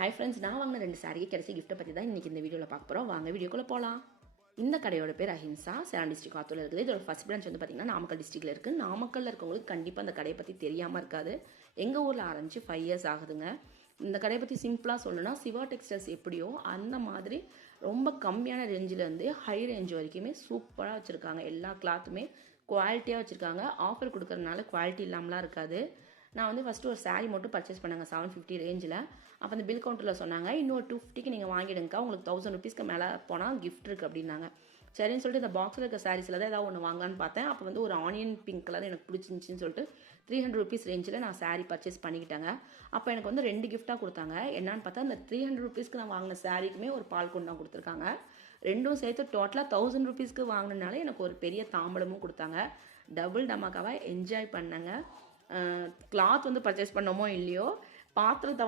Hi friends, நான் வாங்கின 2 சாரிக்கு கிடைச்ச கிஃப்ட்டை பற்றி தான் இன்றைக்கி இந்த வீடியோவில் பார்க்க போகிறோம். வாங்க வீடியோக்குள்ளே போகலாம். இந்த கடையோட பேர் அஹிம்சா, சேலம் டிஸ்ட்ரிக்ட் ஆத்தூரில் இருக்குது. இதோட ஃபர்ஸ்ட் பிரான்ச் வந்து பார்த்திங்கன்னா நாமக்கல் டிஸ்ட்ரிக்ட்டில் இருக்குது. நாமக்கல்லில் இருக்கவங்களுக்கு கண்டிப்பாக அந்த கடையை பற்றி தெரியாமல் இருக்காது. எங்கள் ஊரில் ஆரம்பிச்சு 5 இயர்ஸ் ஆகுதுங்க. இந்த கடையை பற்றி சிம்பிளாக சொல்லணும்னா, சிவா டெக்ஸ்டைல்ஸ் எப்படியோ அந்த மாதிரி ரொம்ப கம்மியான ரேஞ்சிலேருந்து ஹை ரேஞ்ச் வரைக்குமே சூப்பராக வச்சுருக்காங்க. எல்லா கிளாத்துமே குவாலிட்டியாக வச்சுருக்காங்க. ஆஃபர் கொடுக்குறதுனால குவாலிட்டி இல்லாமலாம் இருக்காது. நான் வந்து ஃபஸ்ட்டு ஒரு சாரீ மட்டும் பர்ச்சேஸ் பண்ணாங்க 750 ரேஞ்சில். அப்போ அந்த பில் கவுண்டரில் சொன்னாங்க, இன்னொரு 250க்கு நீங்கள் வாங்கிடுங்கக்கா, உங்களுக்கு 1000 ருபீஸ்க்கு மேலே போனால் கிஃப்ட் இருக்குது அப்படின்னாங்க. சரின்னு சொல்லிட்டு இந்த பாக்ஸில் இருக்க சாரீஸில் தான் ஏதாவது ஒன்று வாங்கலான்னு பார்த்தேன். அப்போ வந்து ஒரு ஆனியன் பிங்க் கலர் எனக்கு பிடிச்சிருந்துச்சின்னு சொல்லிட்டு 300 ருபீஸ் ரேஞ்சில் நான் சாரீ பர்ச்சேஸ் பண்ணிக்கிட்டேங்க. அப்போ எனக்கு வந்து 2 கிஃப்ட்டாக கொடுத்தாங்க. என்னன்னு பார்த்தா அந்த 300 ருபீஸ்க்கு நான் வாங்கின சாரீக்குமே ஒரு பால் குண்டான் கொடுத்துருக்காங்க. ரெண்டும் சேர்த்து டோட்டலாக 1000 ருபீஸ்க்கு வாங்கினால எனக்கு ஒரு பெரிய தாம்பலமும் கொடுத்தாங்க. டபுள் டமாக்காவாக என்ஜாய் பண்ணேங்க. கிளாத் வந்து பர்ச்சேஸ் பண்ணோமோ இல்லையோ, பாத்திரத்தை